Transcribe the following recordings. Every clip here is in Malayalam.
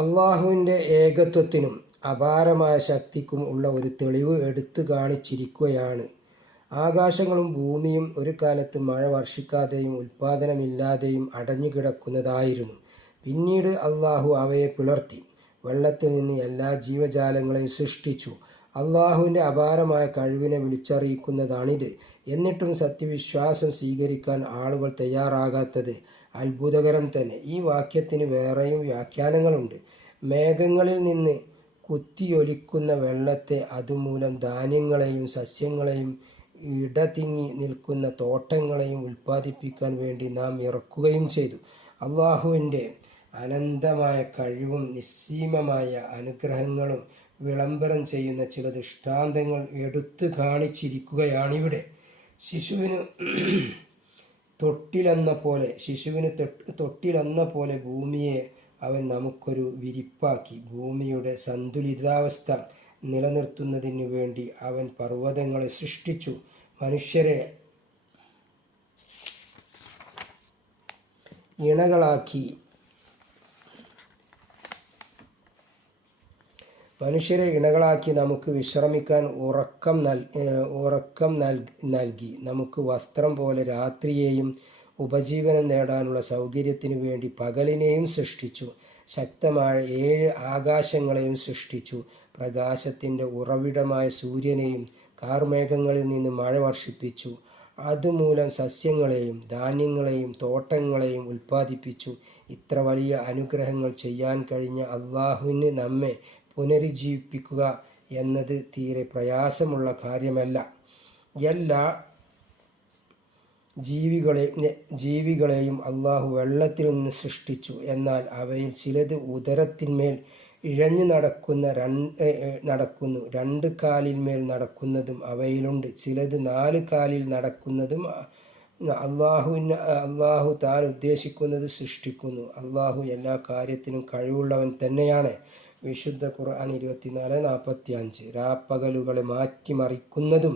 അള്ളാഹുവിൻ്റെ ഏകത്വത്തിനും അപാരമായ ശക്തിക്കും ഉള്ള ഒരു തെളിവ് എടുത്തു കാണിച്ചിരിക്കുകയാണ്. ആകാശങ്ങളും ഭൂമിയും ഒരു കാലത്ത് മഴ വർഷിക്കാതെയും ഉൽപ്പാദനമില്ലാതെയും അടഞ്ഞുകിടക്കുന്നതായിരുന്നു. പിന്നീട് അള്ളാഹു അവയെ പിളർത്തി വെള്ളത്തിൽ നിന്ന് എല്ലാ ജീവജാലങ്ങളെയും സൃഷ്ടിച്ചു. അള്ളാഹുവിൻ്റെ അപാരമായ കഴിവിനെ വിളിച്ചറിയിക്കുന്നതാണിത്. എന്നിട്ടും സത്യവിശ്വാസം സ്വീകരിക്കാൻ ആളുകൾ തയ്യാറാകാത്തത് അത്ഭുതകരം തന്നെ. ഈ വാക്യത്തിന് വേറെയും വ്യാഖ്യാനങ്ങളുണ്ട്. മേഘങ്ങളിൽ നിന്ന് കുത്തിയൊലിക്കുന്ന വെള്ളത്തെ അതുമൂലം ധാന്യങ്ങളെയും സസ്യങ്ങളെയും ഇടതിങ്ങി നിൽക്കുന്ന തോട്ടങ്ങളെയും ഉൽപ്പാദിപ്പിക്കാൻ വേണ്ടി നാം ഇറക്കുകയും ചെയ്തു. അള്ളാഹുവിൻ്റെ അനന്തമായ കഴിവും നിസ്സീമമായ അനുഗ്രഹങ്ങളും വിളംബരം ചെയ്യുന്ന ചില ദൃഷ്ടാന്തങ്ങൾ എടുത്തു കാണിച്ചിരിക്കുകയാണിവിടെ. ശിശുവിന് തൊട്ടിലെന്ന പോലെ ഭൂമിയെ അവൻ നമുക്കൊരു വിരിപ്പാക്കി. ഭൂമിയുടെ സന്തുലിതാവസ്ഥ നിലനിർത്തുന്നതിനു വേണ്ടി അവൻ പർവ്വതങ്ങളെ സൃഷ്ടിച്ചു. മനുഷ്യരെ ഇണകളാക്കി നമുക്ക് വിശ്രമിക്കാൻ ഉറക്കം നൽകി. നമുക്ക് വസ്ത്രം പോലെ രാത്രിയെയും ഉപജീവനം നേടാനുള്ള സൗകര്യത്തിനു വേണ്ടി പകലിനെയും സൃഷ്ടിച്ചു. ശക്തമായ 7 ആകാശങ്ങളെയും സൃഷ്ടിച്ചു. പ്രകാശത്തിൻ്റെ ഉറവിടമായ സൂര്യനെയും കാർമേഘങ്ങളിൽ നിന്ന് മഴ വർഷിപ്പിച്ചു. അതുമൂലം സസ്യങ്ങളെയും ധാന്യങ്ങളെയും തോട്ടങ്ങളെയും ഉൽപ്പാദിപ്പിച്ചു. ഇത്ര വലിയ അനുഗ്രഹങ്ങൾ ചെയ്യാൻ കഴിഞ്ഞ അള്ളാഹുവിന് നമ്മെ പുനരുജ്ജീവിപ്പിക്കുക എന്നത് തീരെ പ്രയാസമുള്ള കാര്യമല്ല. എല്ലാ ജീവികളെയും അള്ളാഹു വെള്ളത്തിൽ നിന്ന് സൃഷ്ടിച്ചു. എന്നാൽ അവയിൽ ചിലത് ഉദരത്തിന്മേൽ ഇഴഞ്ഞു നടക്കുന്നു. 2 കാലിന്മേൽ നടക്കുന്നതും അവയിലുണ്ട്. ചിലത് 4 കാലിൽ നടക്കുന്നതും അള്ളാഹു താൻ ഉദ്ദേശിക്കുന്നത് സൃഷ്ടിക്കുന്നു. അള്ളാഹു എല്ലാ കാര്യത്തിനും കഴിവുള്ളവൻ തന്നെയാണ്. വിശുദ്ധ ഖുർആൻ 24:45. രാപ്പകലുകളെ മാറ്റിമറിക്കുന്നതും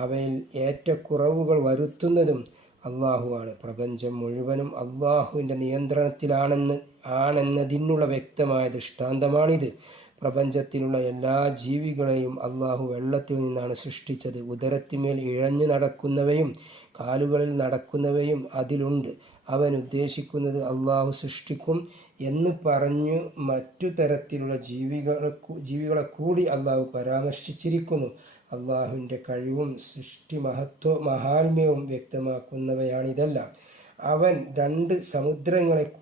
അവയിൽ ഏറ്റക്കുറവുകൾ വരുത്തുന്നതും അള്ളാഹുവാണ്. പ്രപഞ്ചം മുഴുവനും അള്ളാഹുവിൻ്റെ നിയന്ത്രണത്തിലാണെന്നതിനുള്ള വ്യക്തമായ ദൃഷ്ടാന്തമാണിത്. പ്രപഞ്ചത്തിലുള്ള എല്ലാ ജീവികളെയും അള്ളാഹു വെള്ളത്തിൽ നിന്നാണ് സൃഷ്ടിച്ചത്. ഉദരത്തിന്മേൽ ഇഴഞ്ഞു നടക്കുന്നവയും കാലുകളിൽ നടക്കുന്നവയും അതിലുണ്ട്. അവൻ ഉദ്ദേശിക്കുന്നത് അള്ളാഹു സൃഷ്ടിക്കും എന്ന് പറഞ്ഞു മറ്റു തരത്തിലുള്ള ജീവികളെ കൂടി അള്ളാഹു പരാമർശിച്ചിരിക്കുന്നു. അള്ളാഹുവിൻ്റെ കഴിവും സൃഷ്ടി മഹാത്മ്യവും വ്യക്തമാക്കുന്നവയാണിതെല്ലാം. അവൻ 2 സമുദ്രങ്ങളെ